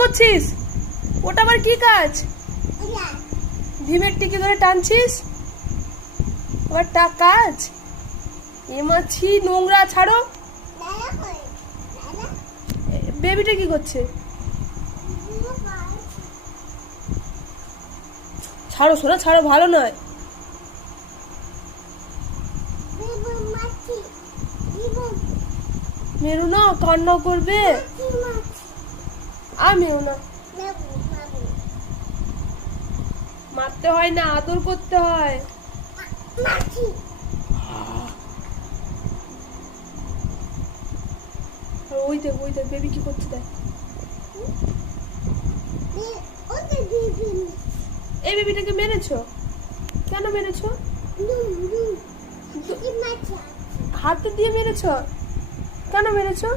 করছিস? ওটা আবার কি কাজ? ভীমের টিকি ধরে টানছিস? আবার কাজ? এমাছি নোংরা, ছাড়ো। বেবিটা কি করছে? ছাড়ো সোনা, ছাড়ো, ভালো নয়। মেরু না, কান্না করবে। আর মেরু না, মারতে হয় না, আদর করতে হয়। ওই দেখ, ওই দেখ বেবি কি করছে দেখ। এই বেবিটাকে মেরেছো? কেন মেরেছো? হাতে দিয়ে মেরেছো? কেন মেরেছো?